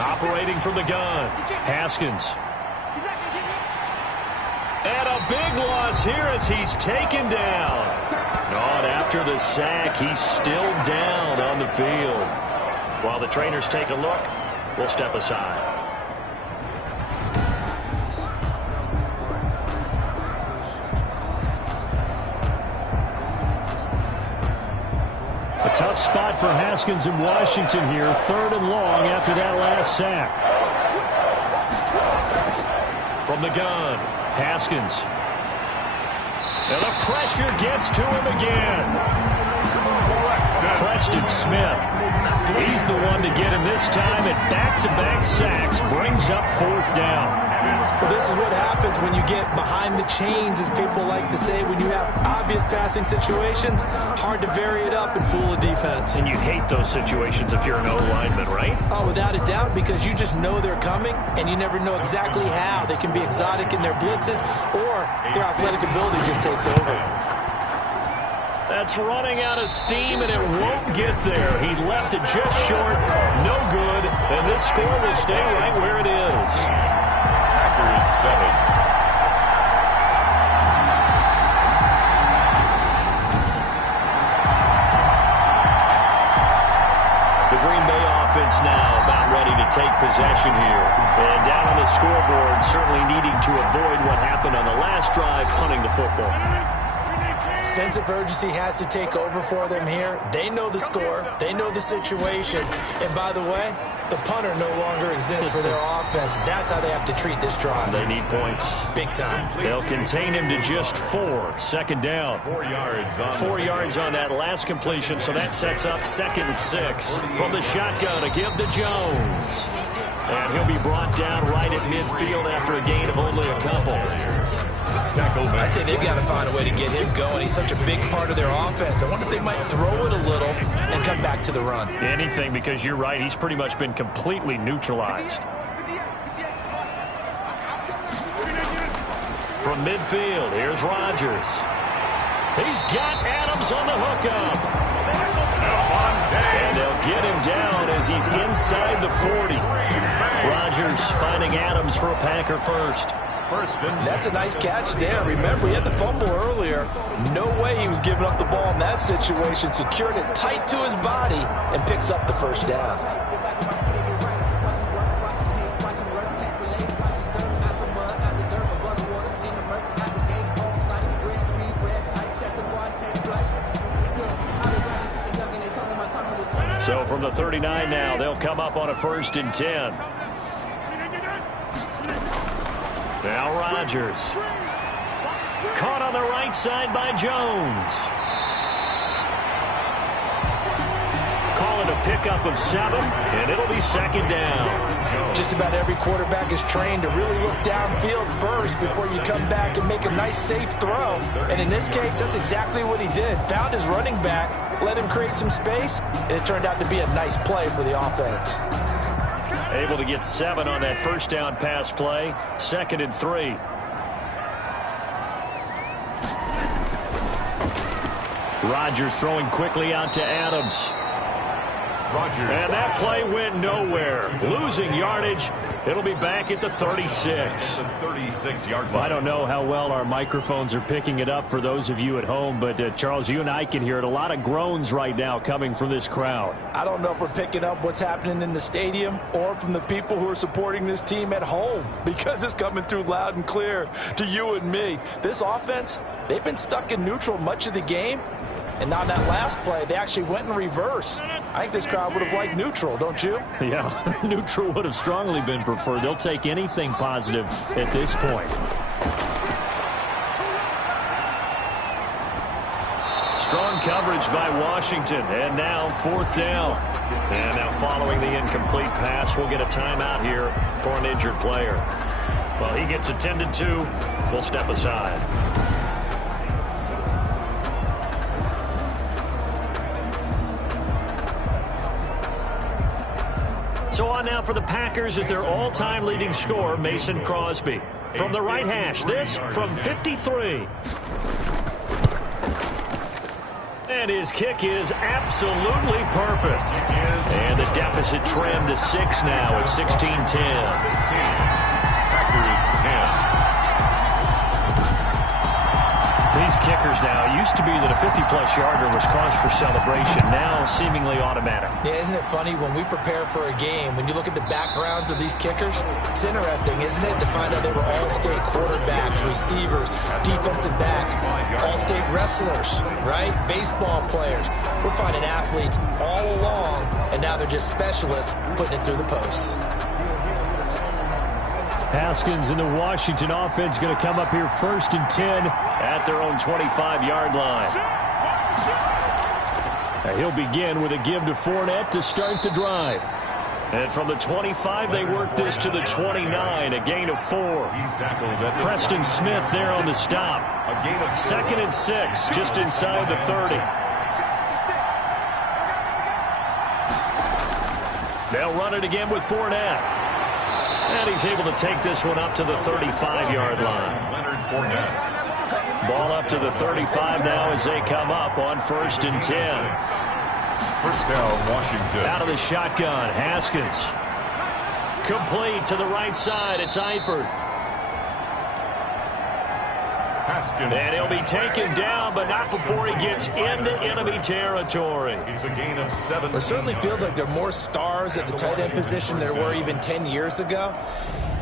Operating from the gun, Haskins. And a big loss here as he's taken down. Not after the sack. He's still down on the field. While the trainers take a look, we'll step aside. A tough spot for Haskins in Washington here. 3rd and long after that last sack. From the gun, Haskins. And the pressure gets to him again. Preston Smith. He's the one to get him this time, and back-to-back sacks brings up 4th down. Well, this is what happens when you get behind the chains, as people like to say. When you have obvious passing situations, hard to vary it up and fool a defense. And you hate those situations if you're an O-lineman, right? Oh, without a doubt, because you just know they're coming, and you never know exactly how. They can be exotic in their blitzes, or their athletic ability just takes over. That's running out of steam, and it won't get there. He left it just short. No good, and this score will stay right where it is. Packers 7. Offense now about ready to take possession here. And down on the scoreboard, certainly needing to avoid what happened on the last drive, punting the football. Sense of urgency has to take over for them here. They know the score. They know the situation. And by the way, The punter no longer exists for their offense. That's how they have to treat this drive. They need points. Big time. They'll contain him to just 4. Second down. 4 yards on 4 yards on that last completion, so that sets up 2nd and 6. From the shotgun, a give to Jones. And he'll be brought down right at midfield after a gain of only a couple. I'd say they've got to find a way to get him going. He's such a big part of their offense. I wonder if they might throw it a little and come back to the run. Anything, because you're right. He's pretty much been completely neutralized. From midfield, here's Rodgers. He's got Adams on the hookup. And they'll get him down as he's inside the 40. Rodgers finding Adams for a Packer first. That's a nice catch there. Remember, he had the fumble earlier. No way he was giving up the ball in that situation. Secured it tight to his body and picks up the first down. So from the 39 now, they'll come up on a 1st and 10. Now Rodgers. Caught on the right side by Jones. Call it a pickup of 7, and it'll be 2nd down. Just about every quarterback is trained to really look downfield first before you come back and make a nice, safe throw. And in this case, that's exactly what he did. Found his running back, let him create some space, and it turned out to be a nice play for the offense. Able to get 7 on that first down pass play. 2nd and 3. Rodgers throwing quickly out to Adams. And that play went nowhere. Losing yardage. It'll be back at the 36. I don't know how well our microphones are picking it up for those of you at home, but Charles, you and I can hear it. A lot of groans right now coming from this crowd. I don't know if we're picking up what's happening in the stadium or from the people who are supporting this team at home, because it's coming through loud and clear to you and me. This offense, they've been stuck in neutral much of the game. And on that last play, they actually went in reverse. I think this crowd would have liked neutral, don't you? Yeah, neutral would have strongly been preferred. They'll take anything positive at this point. Strong coverage by Washington. And now 4th down. And now following the incomplete pass, we'll get a timeout here for an injured player. Well, he gets attended to. We'll step aside. So on now for the Packers at their all-time leading scorer, Mason Crosby. From the right hash, this from 53. And his kick is absolutely perfect. And the deficit trimmed to 6 now at 16-10. Packers 10. These kickers now, it used to be that a 50-plus yarder was cause for celebration, now seemingly automatic. Yeah, isn't it funny when we prepare for a game, when you look at the backgrounds of these kickers, it's interesting, isn't it, to find out they were all-state quarterbacks, receivers, defensive backs, all-state wrestlers, right? Baseball players. We're finding athletes all along, and now they're just specialists putting it through the posts. Haskins and the Washington offense going to come up here 1st and 10 at their own 25-yard line. And he'll begin with a give to Fournette to start the drive. And from the 25, they work this to the 29, a gain of 4. Preston Smith there on the stop. 2nd and 6, just inside the 30. They'll run it again with Fournette. And he's able to take this one up to the 35-yard line. Ball up to the 35 now as they come up on 1st and 10. First down, Washington. Out of the shotgun, Haskins. Complete to the right side. It's Eifert. Haskins. And he'll be taken down, but not before he gets into enemy territory. It's a gain of 7. It certainly feels like there are more stars at the tight end position than there were even 10 years ago.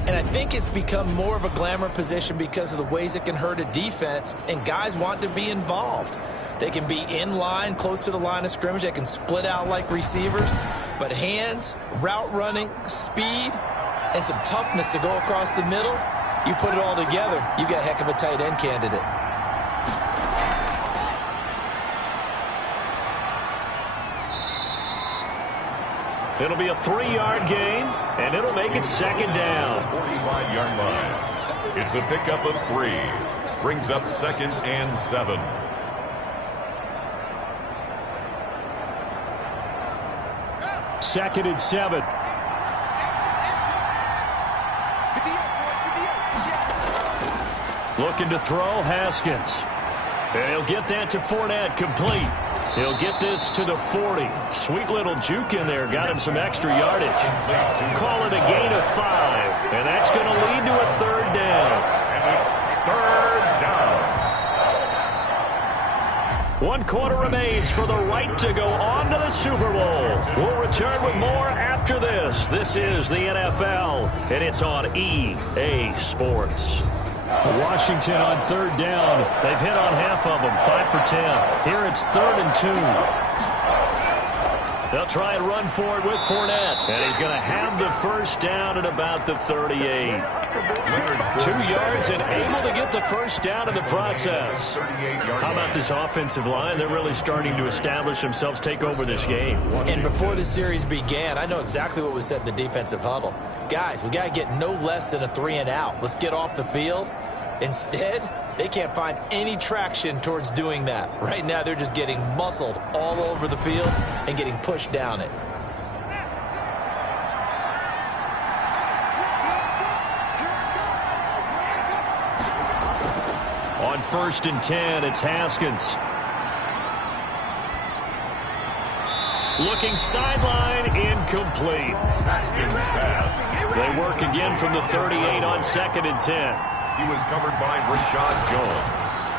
And I think it's become more of a glamour position because of the ways it can hurt a defense, and guys want to be involved. They can be in line, close to the line of scrimmage. They can split out like receivers. But hands, route running, speed, and some toughness to go across the middle, you put it all together, you got a heck of a tight end candidate. It'll be a 3-yard gain, and it'll make it second down. 45-yard line. It's a pickup of 3. Brings up 2nd and 7. Second and 7. Looking to throw, Haskins. And he'll get that to Fournette, complete. He'll get this to the 40. Sweet little juke in there. Got him some extra yardage. Call it a gain of 5. And that's going to lead to a 3rd down. And it's 3rd down. 1 quarter remains for the right to go on to the Super Bowl. We'll return with more after this. This is the NFL, and it's on EA Sports. Washington on 3rd down. They've hit on half of them, 5 for 10. Here it's 3rd and 2. They'll try and run for it with Fournette. And he's going to have the first down at about the 38. 2 yards and able to get the first down in the process. How about this offensive line? They're really starting to establish themselves, take over this game. And before the series began, I know exactly what was said in the defensive huddle. Guys, we got to get no less than a 3 and out. Let's get off the field. Instead, they can't find any traction towards doing that. Right now, they're just getting muscled all over the field and getting pushed down it. On 1st and 10, it's Haskins. Looking sideline, incomplete. Haskins pass. They work again from the 38 on 2nd and 10. He was covered by Rashad Jones.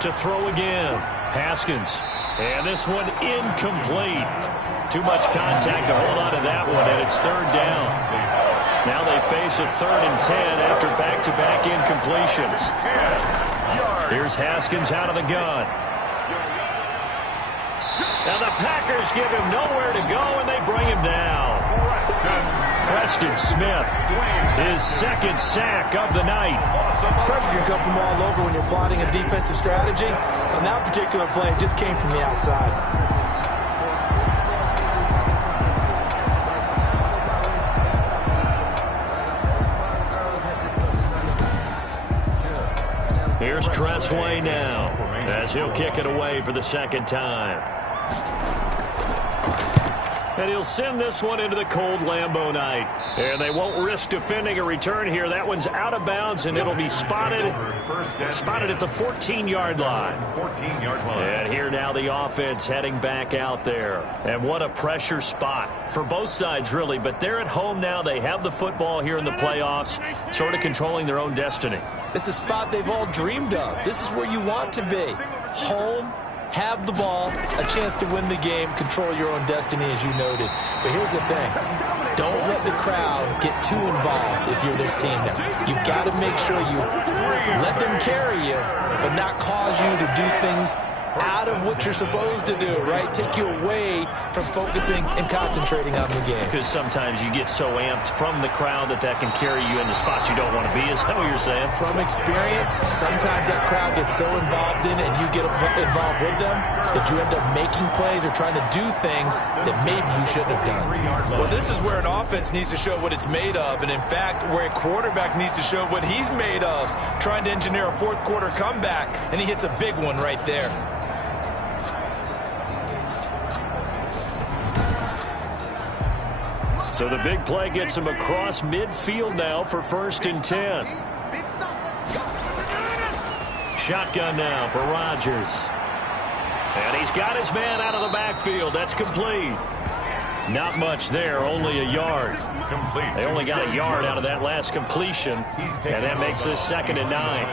To throw again, Haskins. And this one incomplete. Too much contact to hold on to that one, and it's 3rd down. Now they face a 3rd and 10 after back-to-back incompletions. Here's Haskins out of the gun. Now the Packers give him nowhere to go, and they bring him down. Preston Smith, his 2nd sack of the night. Pressure can come from all over when you're plotting a defensive strategy. On that particular play, it just came from the outside. Here's Tressway now, as he'll kick it away for the 2nd time. And he'll send this one into the cold Lambeau night. And they won't risk defending a return here. That one's out of bounds, and it'll be spotted at the 14-yard line. 14-yard line. And here now the offense heading back out there. And what a pressure spot for both sides, really. But they're at home now. They have the football here in the playoffs, sort of controlling their own destiny. This is a spot they've all dreamed of. This is where you want to be. Home. Have the ball, a chance to win the game, control your own destiny, as you noted. But here's the thing. Don't let the crowd get too involved if you're this team now. You've got to make sure you let them carry you, but not cause you to do things out of what you're supposed to do, right? Take you away from focusing and concentrating on the game. Because sometimes you get so amped from the crowd that can carry you into spots you don't want to be. Is that what you're saying? From experience, sometimes that crowd gets so involved in it and you get involved with them that you end up making plays or trying to do things that maybe you shouldn't have done. Well, this is where an offense needs to show what it's made of, and in fact, where a quarterback needs to show what he's made of, trying to engineer a 4th quarter comeback, and he hits a big one right there. So the big play gets him across midfield now for 1st and 10. Shotgun now for Rodgers. And he's got his man out of the backfield. That's complete. Not much there, only a yard. Complete. They only got a yard out of that last completion, and that makes this 2nd and 9.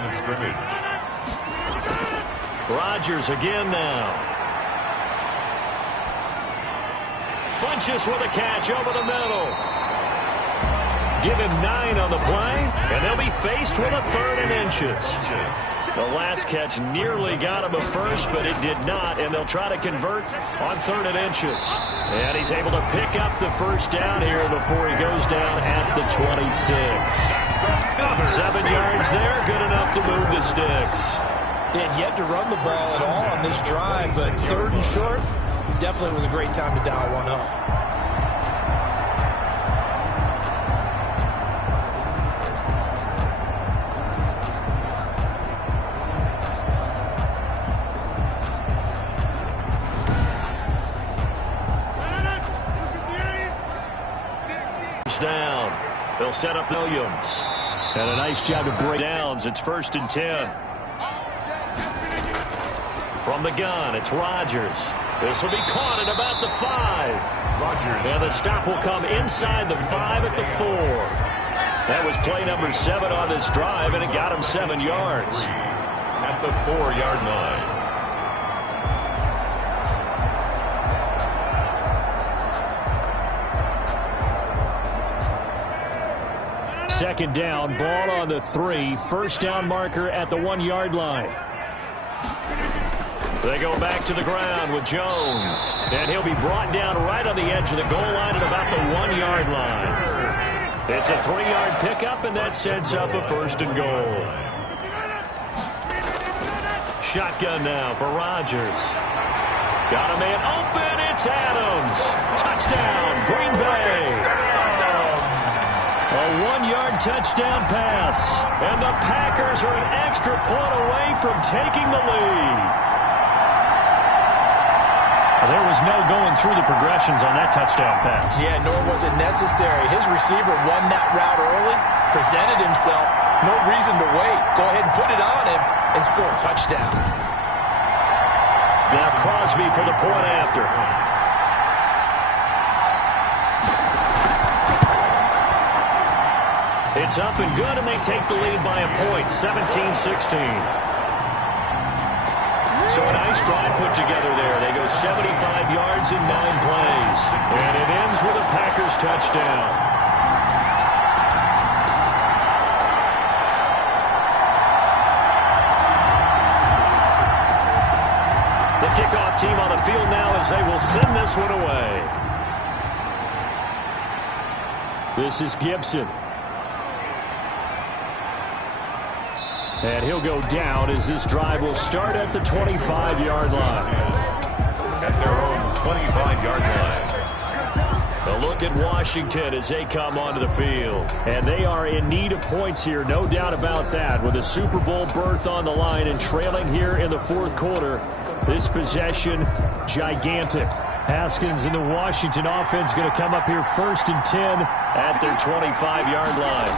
Rodgers again now. Funches with a catch over the middle. give him 9 on the play, and they'll be faced with a 3rd and inches. The last catch nearly got him a first, but it did not, and they'll try to convert on 3rd and inches. And he's able to pick up the first down here before he goes down at the 26. 7 yards there, good enough to move the sticks. They had yet to run the ball at all on this drive, but 3rd and short, definitely was a great time to dial one up. Down. They'll set up Williams. And a nice job to break downs. It's 1st and 10. From the gun, it's Rodgers. This will be caught at about the 5. Rodgers. And the stop will come inside the 5 at the 4. That was play number 7 on this drive, and it got him 7 yards. At the 4-yard line. Second down, ball on the 3. First down marker at the 1-yard line. They go back to the ground with Jones. And he'll be brought down right on the edge of the goal line at about the 1-yard line. It's a 3-yard pickup, and that sets up a 1st and goal. Shotgun now for Rodgers. Got a man open. It's Adams. Touchdown, Green Bay. A 1-yard touchdown pass. And the Packers are an extra point away from taking the lead. There was no going through the progressions on that touchdown pass. Yeah, nor was it necessary. His receiver won that route early, presented himself. No reason to wait. Go ahead and put it on him and score a touchdown. Now Crosby for the point after. It's up and good, and they take the lead by a point, 17-16. So a nice drive put together there. They go 75 yards in 9 plays. And it ends with a Packers touchdown. The kickoff team on the field now as they will send this one away. This is Gibson. And he'll go down as this drive will start at the 25-yard line. At their own 25-yard line. A look at Washington as they come onto the field. And they are in need of points here, no doubt about that. With a Super Bowl berth on the line and trailing here in the 4th quarter, this possession, gigantic. Haskins and the Washington offense going to come up here 1st and 10 at their 25-yard line.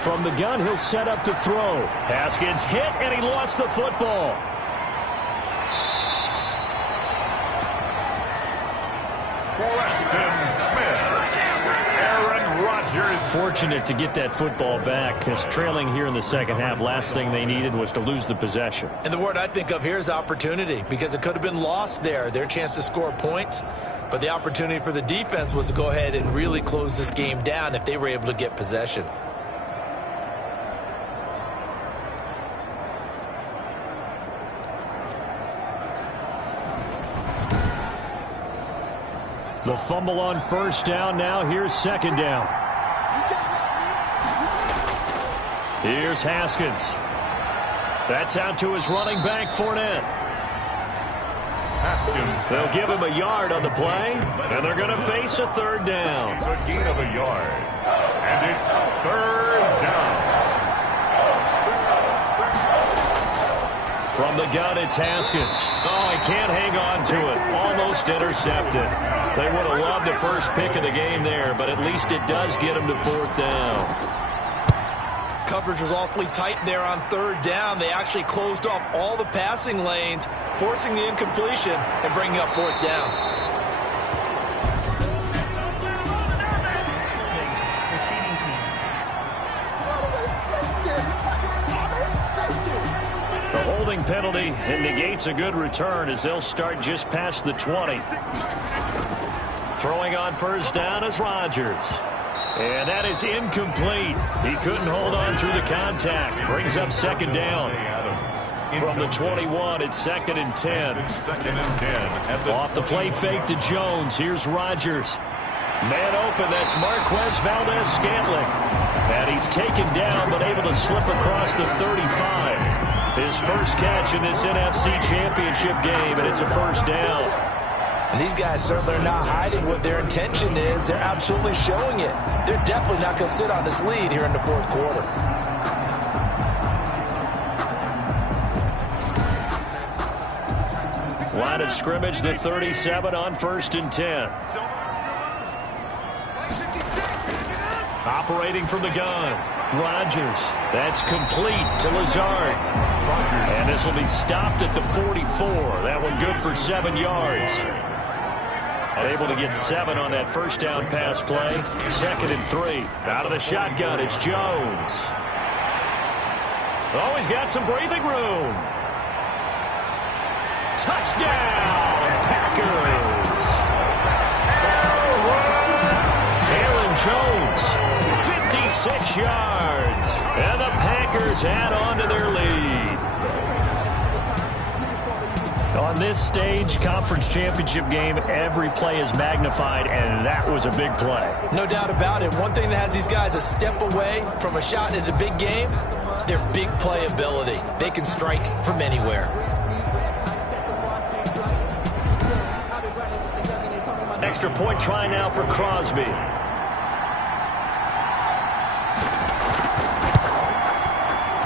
From the gun, he'll set up to throw. Haskins hit, and he lost the football. Preston Smith. Aaron Rodgers. Fortunate to get that football back, because trailing here in the second half, last thing they needed was to lose the possession. And the word I think of here is opportunity, because it could have been lost there. Their chance to score points. But the opportunity for the defense was to go ahead and really close this game down if they were able to get possession. The fumble on first down. Now here's second down. Here's Haskins. That's out to his running back, Fournette. Haskins. They'll give him a yard on the play, and they're going to face a 3rd down. It's a gain of a yard. And it's 3rd down. From the gun, it's Haskins. Oh, he can't hang on to it. Almost intercepted. They would have loved the first pick of the game there, but at least it does get him to 4th down. Coverage was awfully tight there on 3rd down. They actually closed off all the passing lanes, forcing the incompletion and bringing up 4th down. The holding penalty negates a good return as they'll start just past the 20. Throwing on first down is Rodgers. And that is incomplete. He couldn't hold on through the contact. Brings up second down. From the 21, it's 2nd and 10. Off the play fake to Jones. Here's Rodgers. Man open, that's Marquez Valdez-Scantling. And he's taken down, but able to slip across the 35. His first catch in this NFC Championship game, and it's a first down. And these guys certainly are not hiding what their intention is. They're absolutely showing it. They're definitely not going to sit on this lead here in the fourth quarter. Line of scrimmage, the 37 on 1st and 10. Operating from the gun. Rodgers. That's complete to Lazard. And this will be stopped at the 44. That one good for 7 yards. Able to get 7 on that first down pass play. 2nd and 3. Out of the shotgun, it's Jones. Oh, he's got some breathing room. Touchdown, Packers. Aaron Jones, 56 yards. And the Packers add on to their lead. On this stage, conference championship game, every play is magnified, and that was a big play. No doubt about it. One thing that has these guys a step away from a shot at a big game, their big play ability. They can strike from anywhere. Extra point try now for Crosby.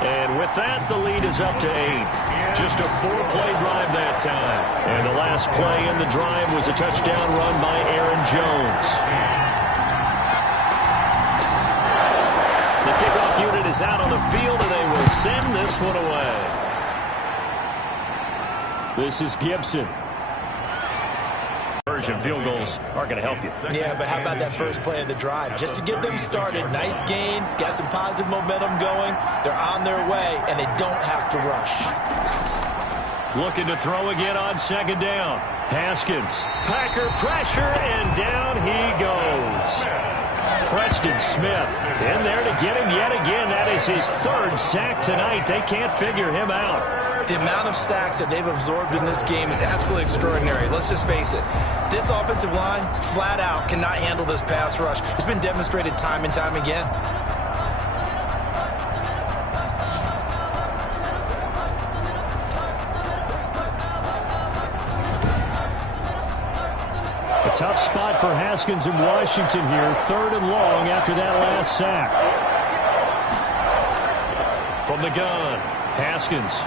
And with that, the lead is up to 8. Just a 4-play drive that time. And the last play in the drive was a touchdown run by Aaron Jones. The kickoff unit is out on the field, and they will send this one away. This is Gibson. Field goals aren't going to help you. Yeah, but how about that first play of the drive? Just to get them started, nice gain, got some positive momentum going. They're on their way, and they don't have to rush. Looking to throw again on 2nd down. Haskins. Packer pressure, and down he goes. Preston Smith in there to get him yet again. That is his 3rd sack tonight. They can't figure him out. The amount of sacks that they've absorbed in this game is absolutely extraordinary. Let's just face it. This offensive line, flat out, cannot handle this pass rush. It's been demonstrated time and time again. A tough spot for Haskins in Washington here. 3rd and long after that last sack. From the gun, Haskins.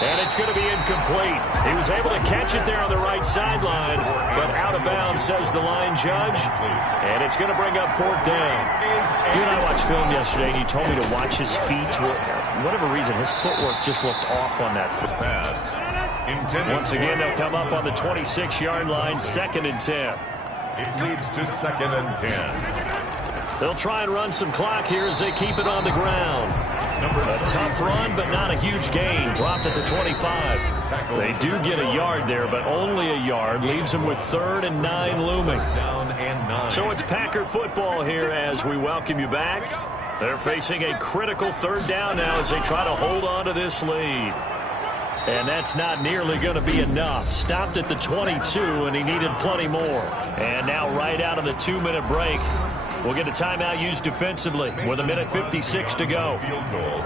And it's going to be incomplete. He was able to catch it there on the right sideline, but out of bounds, says the line judge. And it's going to bring up 4th down. You and I watched film yesterday, and you told me to watch his feet. For whatever reason, his footwork just looked off on that pass. Once again, they'll come up on the 26-yard line, 2nd and 10. It leads to 2nd and 10. They'll try and run some clock here as they keep it on the ground. A tough run, but not a huge gain. Dropped at the 25. They do get a yard there, but only a yard. Leaves them with 3rd and 9 looming. So it's Packer football here as we welcome you back. They're facing a critical 3rd down now as they try to hold on to this lead. And that's not nearly going to be enough. Stopped at the 22, and he needed plenty more. And now right out of the 2-minute break, we'll get a timeout used defensively with 1:56 to go. Field goal,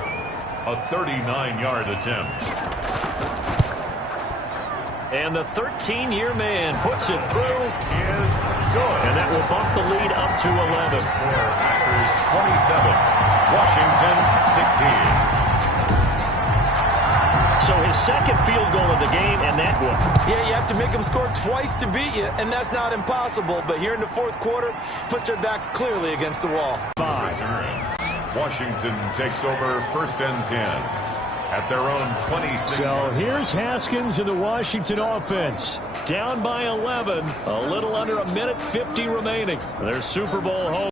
a 39-yard attempt. And the 13-year man puts it through. And that will bump the lead up to 11. Packers 27, Washington 16. So his 2nd field goal of the game, and that one. Yeah, you have to make them score twice to beat you, and that's not impossible. But here in the 4th quarter, puts their backs clearly against the wall. 5. Washington takes over 1st and 10 at their own 26. So here's Haskins in the Washington offense. Down by 11, a little under 1:50 remaining. Their Super Bowl home.